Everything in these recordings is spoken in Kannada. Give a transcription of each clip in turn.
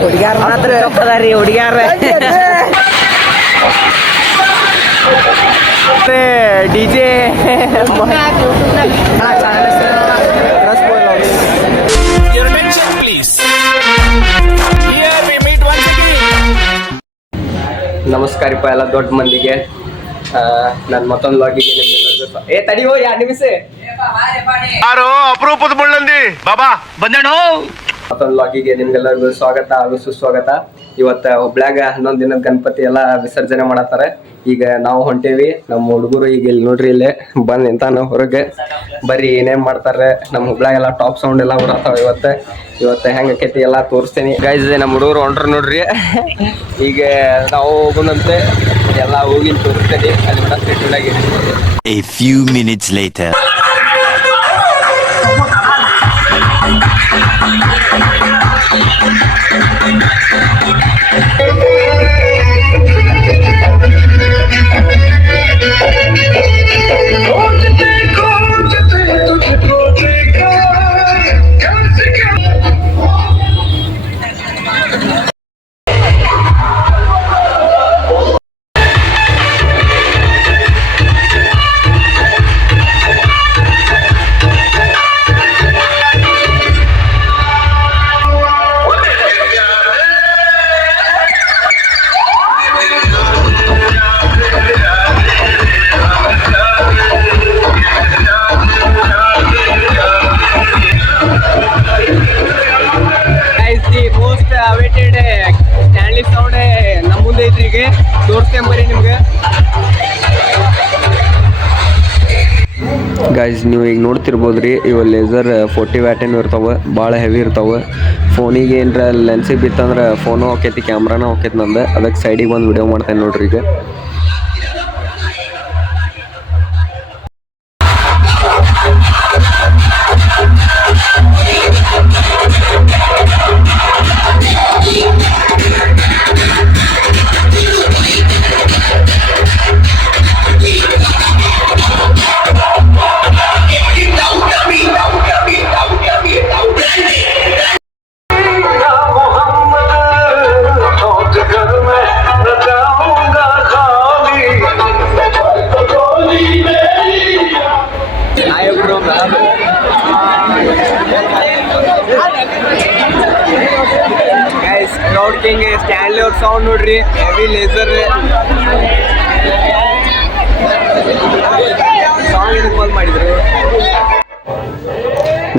ಹುಡುಗ್ಯಾರ ಮಾತ್ರ ಚೊಕ್ಕದಾರಿ ಹುಡುಗ್ಯಾರ ಡಿಜೆ ನಮಸ್ಕಾರಪ್ಪ ಎಲ್ಲ ದೊಡ್ಡ ಮಂದಿಗೆ. ನನ್ನ ಮತ್ತೊಂದು ಲಾಗಿಗೆ ನಿಮ್ಗೆಲ್ಲರಿಗೂ ತಡಿಯೋ 2 ನಿಮಿಷ ಅಪರೂಪದ ಮುಳ್ಳಂದಿ ಬಾಬಾ ಬಂದೇಣು. ಮತ್ತೊಂದು ಲಾಗಿಗೆ ನಿಮ್ಗೆಲ್ಲರಿಗೂ ಸ್ವಾಗತ ಹಾಗೂ ಸುಸ್ವಾಗತ. ಇವತ್ತು ಹುಬ್ಳ್ಯಾಗ 11 ದಿನದ ಗಣಪತಿ ಎಲ್ಲ ವಿಸರ್ಜನೆ ಮಾಡತ್ತಾರೆ. ಈಗ ನಾವು ಹೊಂಟೇವಿ. ನಮ್ಮ ಹುಡುಗರು ಈಗ ಇಲ್ಲಿ ನೋಡ್ರಿ ಇಲ್ಲೇ ಬಂದು ನಿಂತಾನ ಹೊರಗೆ. ಬರ್ರಿ ಏನೇನ್ ಮಾಡ್ತಾರೆ. ನಮ್ಮ ಹುಬ್ಳ್ಯಾಗೆಲ್ಲ ಟಾಪ್ ಸೌಂಡ್ ಎಲ್ಲ ಬರತ್ತಾವ. ಇವತ್ತು ಹೆಂಗ ಆಕೈತಿ ಎಲ್ಲ ತೋರಿಸ್ತೀನಿ ಗೈಸ್. ನಮ್ಮ ಹುಡುಗರು ಹೊಂಟ್ರು ನೋಡ್ರಿ. ಈಗ ನಾವು ಹೋಗೋಣಂತೆ ಎಲ್ಲ ಹೋಗಿ ತೋರಿಸ್ತೀನಿ. ಅಲ್ಲಿ ಕೂಡ ಸಿಟ್ಟಿನಾಗಿ A few minutes later. Most awaited Stanley sound ನಮ್ಮ ಮುಂದೆ ಐತ್ರಿ. ಈಗ ತೋರಿಸ್ತೇಂಬರಿ ನಿಮ್ಗೆ ಗೈಸ್. ನೀವು ಈಗ ನೋಡ್ತಿರ್ಬೋದ್ರಿ, ಇವು ಲೇಸರ್ 40 ವ್ಯಾಟಿನ ಇರ್ತಾವೆ. ಭಾಳ ಹೆವಿ ಇರ್ತಾವೆ. ಫೋನಿಗೆ ಏನರ ಲೆನ್ಸಿಗೆ ಬಿತ್ತಂದ್ರೆ ಫೋನು ಹೋಕೈತಿ, ಕ್ಯಾಮ್ರಾನ ಹೋಕೈತಿ ನಂದು. ಅದಕ್ಕೆ ಸೈಡಿಗೆ ಬಂದು ವಿಡಿಯೋ ಮಾಡ್ತೇನೆ ನೋಡ್ರಿ. ಈಗ ಕ್ರೌಡ್ ಕಿಂಗ್ ಸ್ಟ್ಯಾನ್ಲಿ ಅವ್ರ ಸೌಂಡ್ ನೋಡ್ರಿ. ಹೆವಿ ಲೇಸರ್ ಸಾಂಗ್ ಇದಕ್ಕೆ ಬಂದ್ ಮಾಡಿದ್ರು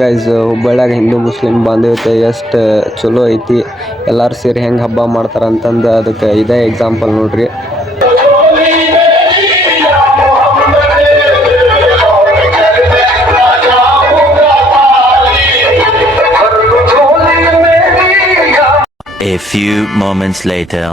ಗೈಸ್. ಹುಬ್ಬಳ್ಳಿಯಾಗ ಹಿಂದೂ ಮುಸ್ಲಿಂ ಬಾಂಧವ್ಯತೆ ಎಷ್ಟು ಚಲೋ ಐತಿ. ಎಲ್ಲರೂ ಸೇರಿ ಹೆಂಗೆ ಹಬ್ಬ ಮಾಡ್ತಾರೆ ಅಂತಂದು ಅದಕ್ಕೆ ಇದೇ ಎಕ್ಸಾಂಪಲ್ ನೋಡ್ರಿ. A few moments later.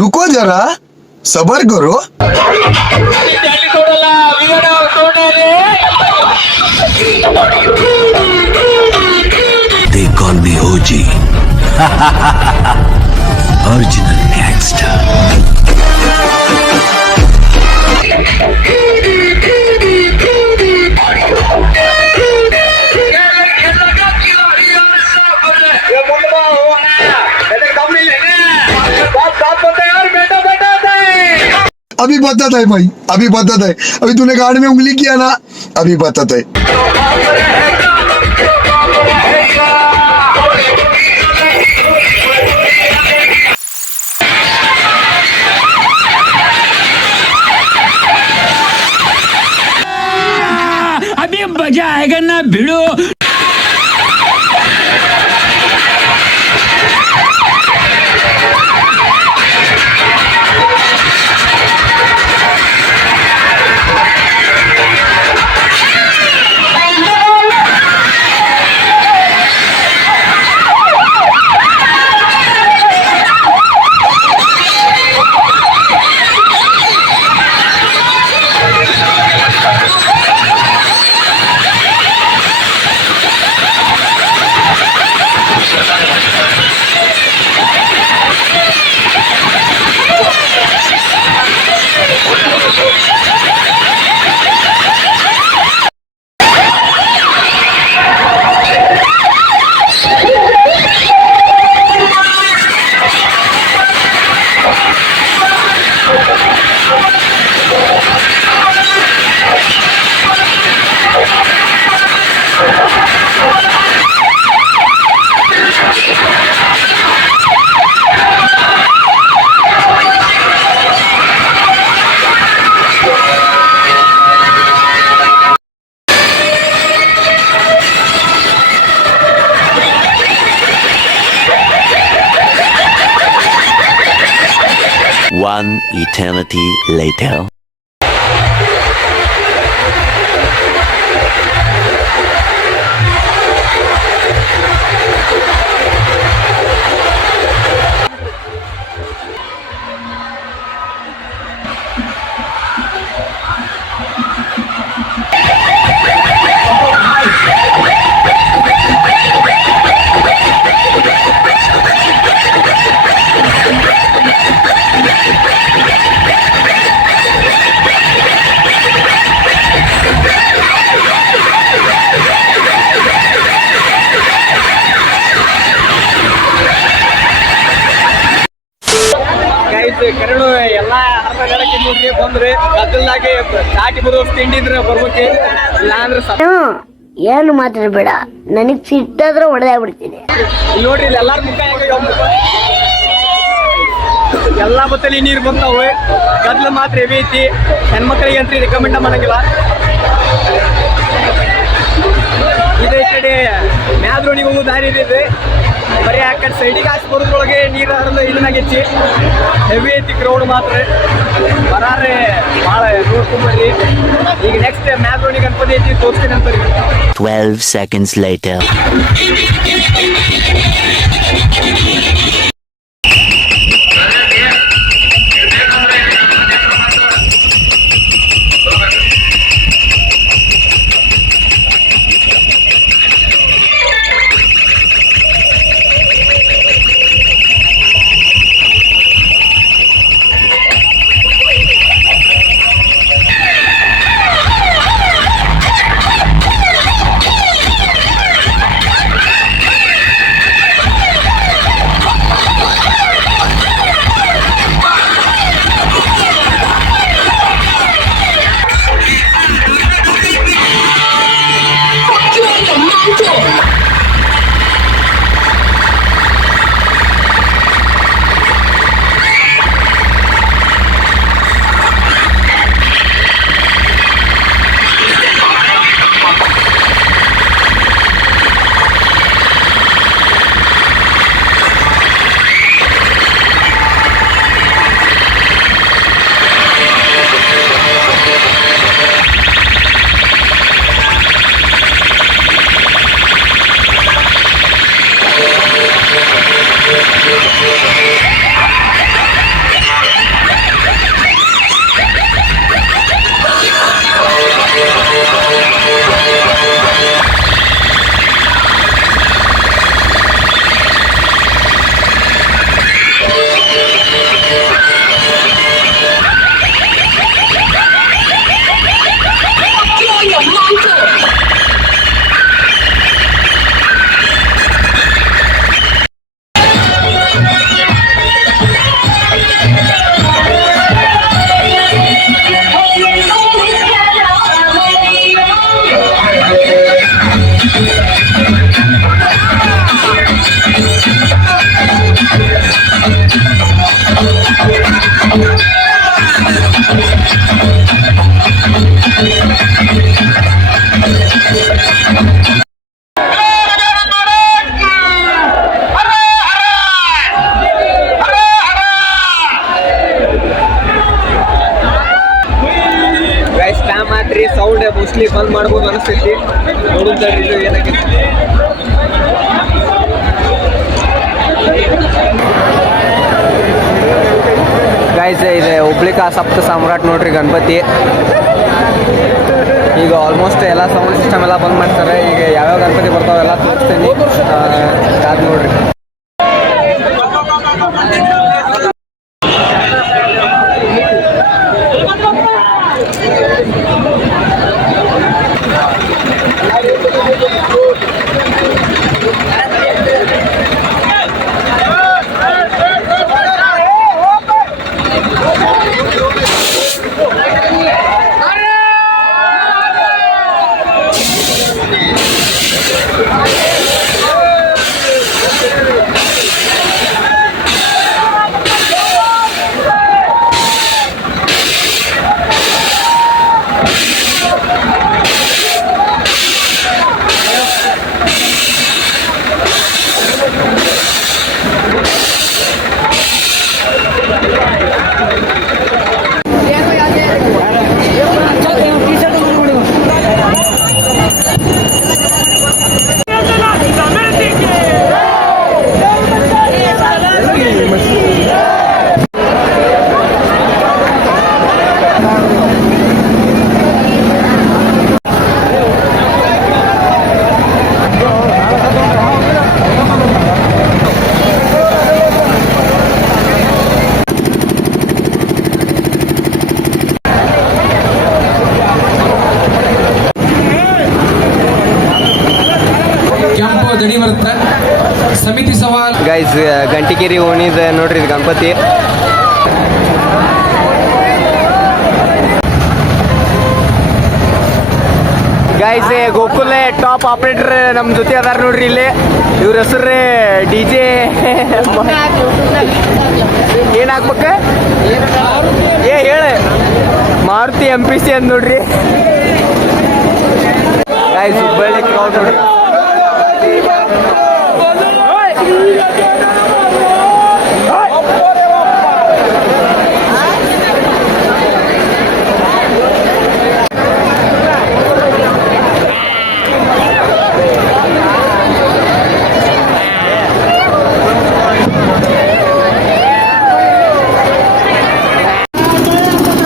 रुको जरा सबर करो. They call me OG. Original gangster. अभी बताता है भाई, अभी बताता है. अभी तूने गाड़ी में उंगली किया ना, अभी बताता है. अभी मजा आएगा ना भिड़ो. One eternity later. ಕರಡು ಎಲ್ಲಾ ಹರದಕ್ಕೆ ನೋಡ್ರಿ ಬಂದ್ರೆ ಗದ್ದಲ್ದಾಗೆ ದಾಟಿ ಬರೋ ತಿಂಡಿದ್ರೆ ಬರ್ಬೇಕೆ ಇಲ್ಲ ಅಂದ್ರೆ ಏನು ಮಾತಾಡ್ಬೇಡ, ನನಗ್ ಸಿಟ್ಟಾದ್ರೆ ಹೊಡೆದಾಗ್ಬಿಡ್ತೀನಿ. ಇಲ್ಲಿ ನೋಡ್ರಿ ಇಲ್ಲಿ ಎಲ್ಲಾರ ಮುಖ ಎಲ್ಲಾ ಬತ್ತಲ್ಲಿ ನೀರು ಬಂತಾವೆ. ಗದ್ದಲ ಮಾತ್ರ ಹೆವಿ ಐತಿ. ಹೆಣ್ಮಕ್ಳಿಗೆ ಅಂತ ರೆಕಮೆಂಡ್ ಮಾಡಂಗಿಲ್ಲ. ಇದೇ ಕಡೆ ಮ್ಯಾದ್ರೋಣಿಗೆ ಹೋಗೋ ದಾರಿ ಇದೆ. ಬರೀ ಆ ಕಡೆ ಸೈಡಿಗೆ ಹಾಕಿ ಬರೋದ್ರೊಳಗೆ ನೀರು ಹರಿದು ಇದನ್ನಾಗಿಚ್ಚಿ ಹೆವಿ ಐತಿ. ಕ್ರೌಡ್ ಮಾತ್ರ ಬರಾರೆ ಭಾಳ ನೋಡ್ಕೊಂಡ್ಬರ್ರಿ. ಈಗ ನೆಕ್ಸ್ಟ್ ಮ್ಯಾದ್ರೋಣಿ ಗಣಪತಿ ಐತಿ, ತೋರಿಸ್ತೀನಿ ಅಂತಾರೆ. 12 seconds later. ಸೌಂಡ್ ಮೋಸ್ಟ್ಲಿ ಬಂದ್ ಮಾಡ್ಬೋದು ಅನಿಸ್ತೈತಿ. ನೋಡುತ್ತ ಇದು ಏನಾಗೈತಿ. ಗೈಸ್ ಇದೆ ಹುಬ್ಳಿಕ ಸಪ್ತ ಸಾಮ್ರಾಟ್ ನೋಡ್ರಿ ಗಣಪತಿ. ಈಗ ಆಲ್ಮೋಸ್ಟ್ ಎಲ್ಲ ಸೌಂಡ್ ಸಿಸ್ಟಮ್ ಎಲ್ಲ ಬಂದ್ ಮಾಡ್ತಾರೆ. ಈಗ ಯಾವ್ಯಾವ ಗಣಪತಿ ಬರ್ತಾವೆಲ್ಲ ತೋರಿಸ್ತೀನಿ, ಕಾದ್ ನೋಡ್ರಿ. ದಡಿ ಬರುತ್ತೆ ಸಮಿತಿ ಸವಾಲ್. ಗೈಸ್ ಗಂಟಿಕೇರಿ ಓಣಿದ ನೋಡ್ರಿ ಇದು Ganapati. Guys Gokul top operator ನಮ್ಮ ಜೊತೆ ಅದಾರ ನೋಡ್ರಿ ಇಲ್ಲಿ. ಇವ್ರ ಹೆಸರು DJ. ಏನ್ ಹಾಕ್ಬೇಕ ಹೇಳ. ಮಾರುತಿ MPC ಅಂತ ನೋಡ್ರಿ. ಗೈಸ್ ಹುಬ್ಬಳ್ಳಿ ಕ್ರೌಡ್ ನೋಡ್ರಿ.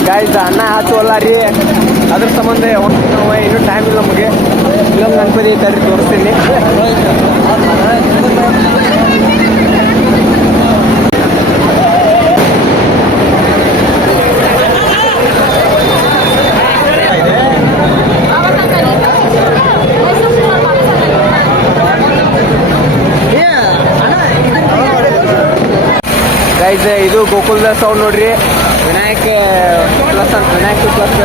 ಗೈಸ್ ಅನ್ನ ಹಚ್ಚುವಲ್ಲ ರೀ, ಅದ್ರ ಸಂಬಂಧ ಇನ್ನೂ ಟೈಮ್ ಇಲ್ಲ ನಮಗೆ. ಇಲ್ಲೊಂದು ಗಣಪತಿ ಐತೆ ತೋರಿಸ್ತೀನಿ. ಗೈಸ್ ಇದು ಗೋಕುಲ್ದ ಸೌಂಡ್ ನೋಡ್ರಿ. ವಿನಾಯಕ್ ಪ್ಲಸ್ ಅಂತ, ವಿನಾಯಕ್ ಪ್ಲಸ್.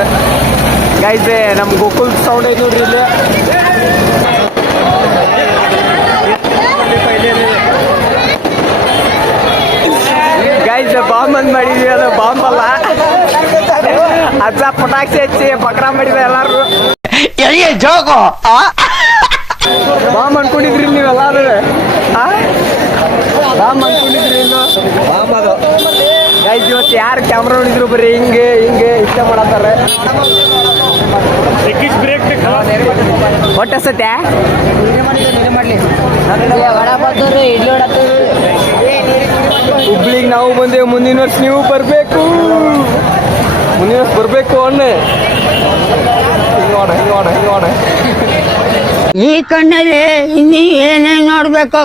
ಗೈಸ್ ನಮ್ಮ ಗೋಕುಲ್ ಸೌಂಡ್ ಐತೆ ನೋಡ್ರಿ ಇಲ್ಲಿ. ಗೈಸ್ ಬಾಂಬ್ ಅಂದ್ ಮಾಡಿದ್ವಿ, ಅದು ಬಾಂಬ್ ಅಲ್ಲ. ಅಜ್ಜ ಪಟಾಕ್ಷಿ ಹಚ್ಚಿ ಪಕ್ರ ಮಾಡಿದ ಎಲ್ಲಾರು. ಬಾಂಬ್ ಅನ್ಕೊಂಡಿದ್ರಿ ನೀವೆಲ್ಲ ಅದ್ರೆ ಬಾಂಬ್ ಅನ್ಕೊಂಡಿದ್ರಿ ಇನ್ನು ಬಾಂಬ್ ಅದು. ಗೈಸ್ ಇವತ್ತು ಯಾರು ಕ್ಯಾಮ್ರಾ ನೋಡಿದ್ರು ಬರೀ ಹಿಂಗೆ ಹಿಂಗೆ ಇಷ್ಟ ಮಾಡತ್ತಾರೆ. ಹೊಟ್ಟೆ ಸತ್ಯ ಹುಬ್ಳಿಗೆ ನಾವು ಬಂದೇವು. ಮುಂದಿನ ವರ್ಷ ನೀವು ಬರಬೇಕು, ಮುಂದಿನ ವರ್ಷ ಬರಬೇಕು ಅಣ್ಣೆ. ನೋಡ ಈ ಕಣ್ಣಲ್ಲಿ ಇನ್ನೀ ಏನೇನು ನೋಡ್ಬೇಕು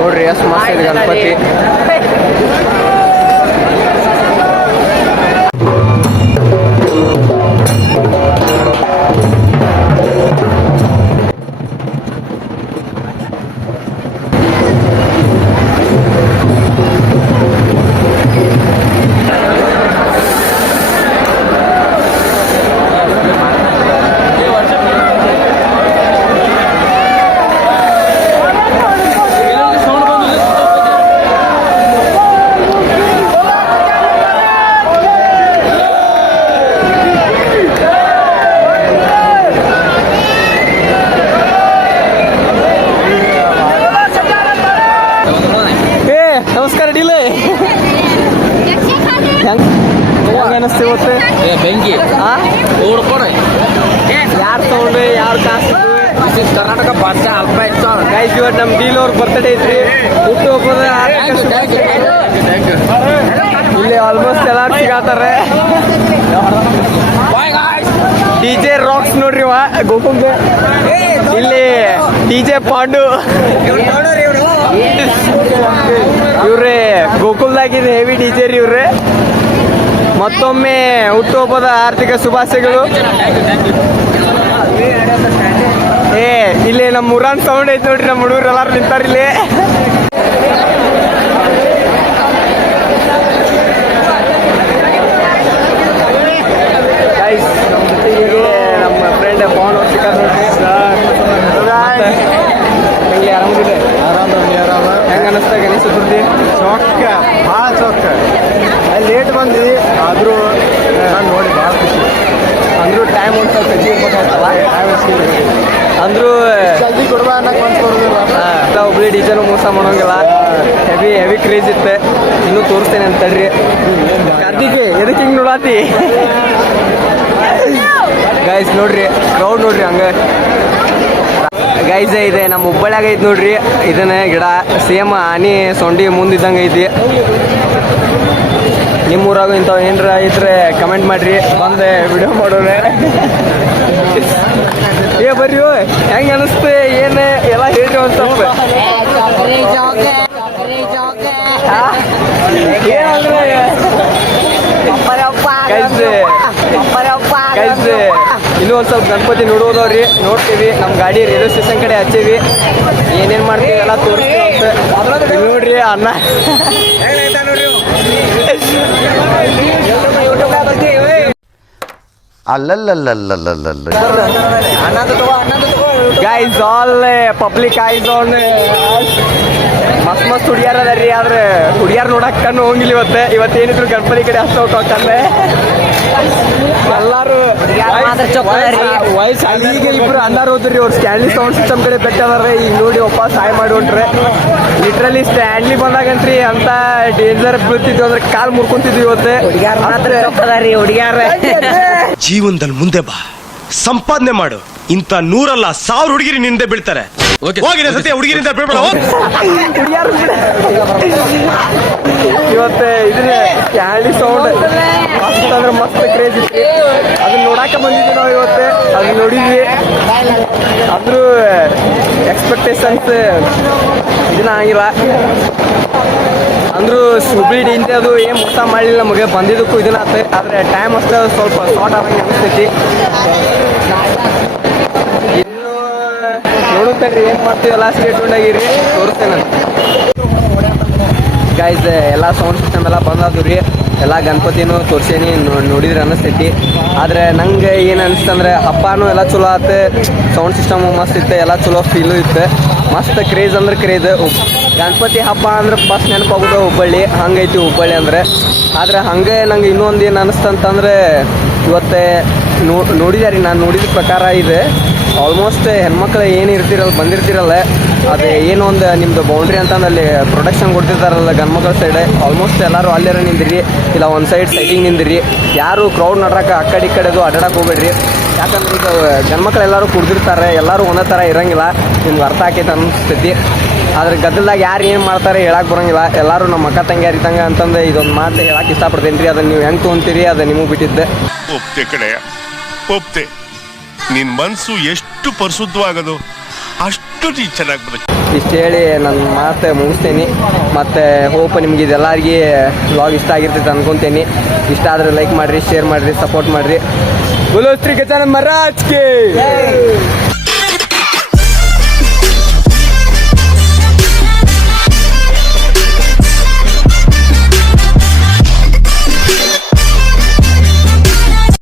ನೋಡ್ರಿ ಎಷ್ಟು ಮಸ್ತ್ ಇದೆ ಗಣಪತಿ. ನಮಸ್ಕಾರ ಡಿಲೆ ಹೆಂಗ ಅನಿಸ್ತೀವತ್ತೆ ಬೆಂಕಿ ಆ ಓಡ್ಕೊಡ ಯಾರು ಸೌಂಡ್ ಯಾರು ಕಾಸು ಕರ್ನಾಟಕ ಭಾಷೆ ಅಲ್ಪ ಇತ್ತು ಗೈಸ್. ಇವತ್ತು ನಮ್ಮ ಡೀಲ್ ಅವ್ರ ಬರ್ತ್ಡೇ ಐತ್ರಿ. ಹುಟ್ಟು ಹೋಗೋದ ಇಲ್ಲಿ ಆಲ್ಮೋಸ್ಟ್ ಎಲ್ಲಾರು ಸಿಗತ್ತಾರೆ. DJ ರಾಕ್ಸ್ ನೋಡ್ರಿ ಇವ ಗೋಕುಲ್ಗೆ. ಇಲ್ಲಿ DJ ಪಾಂಡು ಇವ್ರೆ ಗೋಕುಲ್ದಾಗಿನ ಹೆವಿ DJ ರೀ ಇವ್ರೆ. ಮತ್ತೊಮ್ಮೆ ಹುಟ್ಟುಹಬ್ಬದ ಆರ್ಥಿಕ ಶುಭಾಶಯಗಳು. ಇಲ್ಲಿ ನಮ್ಮ ಮುರಾನ್ ಸೌಂಡ್ ಐತಿ ನೋಡ್ರಿ. ನಮ್ಮ ಹುಡುಗರು ಎಲ್ಲಾರು ನಿಂತಾರ ಇಲ್ಲಿ. ನಮ್ಮ ಫ್ರೆಂಡ್ ಪವನ್ ಅವ್ರು ಸಿಕ್ಕಾರ ನೋಡ್ರಿ. ಹೆಂಗೆ ಆರಾಮದಿದೆ? ಹೆಂಗ ಅನಿಸ್ತಾ ಗಣೇಶ ಚತುರ್ಥಿ? ಚೊಕ್ಕ ಭಾಳ ಚೊಕ್ಕ. ಲೇಟ್ ಬಂದ್ವಿ ಆದರೂ ನಾನು ನೋಡಿ ಭಾಳ ಖುಷಿ. ಅಂದ್ರೂ ಟೈಮ್ ಒಂದು ಸ್ವಲ್ಪ ಹೆಚ್ಚಿಗೆ ಇರ್ಬೇಕಾಯ್ತಲ್ಲ. ಅಂದ್ರೂ ಜಲ್ದಿ ಕೊಡುವ ಅನ್ನಕ್ಕೆ ಮನ್ಸು ಬರೋದಿಲ್ಲ. ಹುಬ್ಳಿ ಡಿಜೆನು ಮೋಸ ಮಾಡೋಂಗಿಲ್ಲ. ಹೆವಿ ಕ್ರೇಜ್ ಇತ್ತೆ. ಇನ್ನೂ ತೋರಿಸ್ತೇನೆ ಅಂತ ತಡ್ರಿ. ಕಾರ್ತಿಕ್ ಎದಕ್ಕೆ ಹಿಂಗೆ ನೋಡಾತಿ? ಗೈಸ್ ನೋಡ್ರಿ ಕ್ರೌಡ್ ನೋಡ್ರಿ ಹಂಗೆ. ಗೈಸ್ ಇದೆ ನಮ್ಮ ಹುಬ್ಬಳ್ಳಿಯಾಗ ಐತಿ ನೋಡ್ರಿ. ಇದನ್ನ ಗಿಡ ಸೇಮ್ ಆನಿ ಸೊಂಡಿ ಮುಂದಿದ್ದಂಗೆ ಐತಿ. ನಿಮ್ಮೂರಾಗ ಇಂಥವು ಏನಾರ ಇದ್ರೆ ಕಮೆಂಟ್ ಮಾಡ್ರಿ, ಬಂದೆ ವಿಡಿಯೋ ಮಾಡೋರೆ. ಬರ್ರಿ ಹೆಂಗೆ ಅನಿಸ್ತು ಏನು ಎಲ್ಲ ಹೇಳ್ರಿ ಒಂದು ಸ್ವಲ್ಪ. ಇನ್ನೂ ಒಂದು ಸ್ವಲ್ಪ ಗಣಪತಿ ನೋಡೋದವ್ರಿ. ನೋಡ್ತೀವಿ. ನಮ್ಮ ಗಾಡಿ ರೈಲ್ವೆ ಸ್ಟೇಷನ್ ಕಡೆ ಹಚ್ಚೀವಿ. ಏನೇನು ಮಾಡ್ತೀವಿ ಎಲ್ಲ ತೋರಿಸ್ತೀವಿ ಅಂತ ನೋಡ್ರಿ. ಅನ್ನ ಅಲ್ಲಲ್ಲಲ್ಲಲ್ಲಲ್ಲ guys all public eyes on. ಮಸ್ತ್ ಹುಡುಗಿಯಾರ ಅದಾರ್ರಿ. ಆದ್ರೆ ಹುಡುಗಿಯಾರ ನೋಡಕ್ ಕಣ್ಣು ಹೋಗಿಲ್ಲ ಇವತ್ತೇನಿದ್ರು ಗಣಪತಿ ಕಡೆ ಹಚ್ಚ ಹೋಗ್ಕಂದೆ ಎಲ್ಲಾರು ವಯಸ್ಸು. ಈಗ ಇಬ್ರು ಅಣ್ಣಾರು ಹೋದ್ರಿ. ಅವ್ರು ಸ್ಟ್ಯಾನ್ಲಿ ಸೌಂಡ್ ಸಿಸ್ಟಮ್ ಕಡೆ ಬೆಟ್ಟದಾರೆ. ಈಗ ನೋಡಿ ಒಪ್ಪ ಸಹಾಯ ಮಾಡಿ ಹೊಂಟ್ರೆ. ಲಿಟ್ರಲಿ ಸ್ಟ್ಯಾನ್ಲಿ ಬಂದಾಗಂತ್ರಿ ಅಂತ ಡೇಂಜರ್ ಬೀಳ್ತಿದ್ವಿ ಅಂದ್ರೆ ಕಾಲ್ ಮುರ್ಕೊಂತಿದ್ವಿ ಇವತ್ತು. ಹುಡುಗಿಯಾರ ಜೀವನದಲ್ಲಿ ಮುಂದೆ ಬಾ, ಸಂಪಾದನೆ ಮಾಡು. ಇಂಥ 100 ಅಲ್ಲ 1000 ಹುಡುಗಿರಿ ನಿಂದೆ ಬೀಳ್ತಾರೆ. ಹೋಗಿನ ಸತ್ಯ ಹುಡುಗಿರಿಂದ ಬೀಳ್ಬೇಡ. ಇವತ್ತು ಇದನ್ನ ಕ್ಯಾಂಡಿ ಸೌಂಡ್ ಮಸ್ತ್ ಅಂದ್ರೆ ಮಸ್ತ್ ಕ್ರೇಜ್ ಇತ್ತು. ಅದನ್ನ ನೋಡಾಕ ಬಂದಿದ್ವಿ ನಾವು ಇವತ್ತು. ಅದನ್ನ ನೋಡಿದ್ವಿ. ಆದ್ರೂ ಎಕ್ಸ್ಪೆಕ್ಟೇಷನ್ಸ್ ಇದನ್ನ ಆಗಿಲ್ಲ. ಅಂದ್ರೂ ಹುಬ್ಳಿ ಡಿಂತೆ ಅದು ಏನು ಮೋಸ ಮಾಡಲಿಲ್ಲ ನಮಗೆ. ಬಂದಿದ್ದಕ್ಕೂ ಇದನ್ನ ಆತ. ಆದರೆ ಟೈಮ್ ಅಷ್ಟೇ ಸ್ವಲ್ಪ ಶಾರ್ಟ್ ಆದಂಗೆ ಅನಿಸ್ತೈತಿ. ಇನ್ನು ನೋಡುತ್ತೀರಿ ಏನು ಮಾಡ್ತೀವಲ್ಲ ಸ್ಟೇಟ್ ಆಗಿರಿ ತೋರಿಸ್ತೇನೆ. ಗೈಸ್ ಎಲ್ಲ ಸೌಂಡ್ ಸಿಸ್ಟಮ್ ಎಲ್ಲ ಬಂದದು ರೀ. ಎಲ್ಲ ಗಣಪತಿನೂ ತೋರ್ಸೇನಿ ನೋಡಿದ್ರೆ ಅನ್ನಿಸ್ತೈತಿ. ಆದರೆ ನಂಗೆ ಏನು ಅನಿಸ್ತಂದ್ರೆ ಹಬ್ಬನೂ ಎಲ್ಲ ಚಲೋ ಆತು. ಸೌಂಡ್ ಸಿಸ್ಟಮು ಮಸ್ತ್ ಇತ್ತು. ಎಲ್ಲ ಚಲೋ ಫೀಲು ಇತ್ತು. ಮಸ್ತ್ ಕ್ರೇಜ್ ಅಂದ್ರೆ ಕ್ರೇಜ್. ಗಣಪತಿ ಹಬ್ಬ ಅಂದ್ರೆ ಫಸ್ಟ್ ನೆನಪಾಗೋದು ಹುಬ್ಬಳ್ಳಿ. ಹಂಗೈತಿ ಹುಬ್ಬಳ್ಳಿ ಅಂದರೆ. ಆದರೆ ಹಾಗೆ ನಂಗೆ ಇನ್ನೊಂದು ಏನು ಅನ್ನಿಸ್ತಂತಂದ್ರೆ ಇವತ್ತು ನೋಡಿದಾರಿ. ನಾನು ನೋಡಿದ ಪ್ರಕಾರ ಇದೆ ಆಲ್ಮೋಸ್ಟ್ ಹೆಣ್ಮಕ್ಳು ಏನು ಇರ್ತಿರಲ್ಲ ಬಂದಿರ್ತಿರಲ್ಲ, ಅದು ಏನೋ ಒಂದು ನಿಮ್ಮದು ಬೌಂಡ್ರಿ ಅಂತಂದು ಅಲ್ಲಿ ಪ್ರೊಟೆಕ್ಷನ್ ಕೊಡ್ತಿರ್ತಾರಲ್ಲ ಗಂಡ್ಮಕ್ಳ ಸೈಡ್. ಆಲ್ಮೋಸ್ಟ್ ಎಲ್ಲರೂ ಅಲ್ಲೇರ ನಿಂದಿರಿ, ಇಲ್ಲ ಒಂದು ಸೈಡಿಗೆ ನಿಂದಿರಿ. ಯಾರು ಕ್ರೌಡ್ ನಡ್ರಕ್ಕೆ ಆ ಕಡೆ ಈ ಕಡೆದು ಅಡ್ಡಾಡಕ್ಕೆ ಹೋಗ್ಬೇಡ್ರಿ. ಯಾಕಂದ್ರೆ ಈಗ ಗಂಡ್ಮಕ್ಳು ಎಲ್ಲರೂ ಕುಡ್ದಿರ್ತಾರೆ. ಎಲ್ಲರೂ ಒಂದೇ ಥರ ಇರೋಂಗಿಲ್ಲ. ನಿಮ್ಗೆ ಅರ್ಥ ಆಕೈತೆ ಅನ್ನಿಸ್ತೈತಿ. ಆದ್ರೆ ಗದ್ದಲ್ದಾಗ ಯಾರು ಏನು ಮಾಡ್ತಾರೆ ಹೇಳಕ್ಕೆ ಬರೋಂಗಿಲ್ಲ. ಎಲ್ಲರೂ ನಮ್ಮ ಅಕ್ಕ ತಂಗಿಯಾರಿ ತಂಗ ಅಂತಂದು ಇದೊಂದು ಮಾತು ಹೇಳಕ್ಕೆ ಇಷ್ಟಪಡ್ತೇನೆ ರೀ. ಅದನ್ನು ನೀವು ಹೆಂಗೆ ತೊಗೊಂತೀರಿ ಅದು ನಿಮಗೆ ಬಿಟ್ಟಿದ್ದೆ. ಒಪ್ತೆ ಕಡೆ ಒಪ್ತೆ. ನಿನ್ ಮನ್ಸು ಎಷ್ಟು ಪರಿಶುದ್ಧವಾಗದು ಅಷ್ಟು ನೀ ಚೆನ್ನಾಗಿ ಬರುತ್ತೆ. ಇಷ್ಟು ಹೇಳಿ ನನ್ನ ಮಾತು ಮುಗಿಸ್ತೇನೆ. ಮತ್ತು ಹೋಪ್ ನಿಮ್ಗೆ ಇದೆಲ್ಲರಿಗೆ ವ್ಲಾಗ್ ಇಷ್ಟ ಆಗಿರ್ತೈತೆ ಅನ್ಕೊತೇನೆ. ಇಷ್ಟ ಆದರೆ ಲೈಕ್ ಮಾಡಿರಿ, ಶೇರ್ ಮಾಡಿರಿ, ಸಪೋರ್ಟ್ ಮಾಡಿರಿ. बोलो श्री गजानन महाराज के।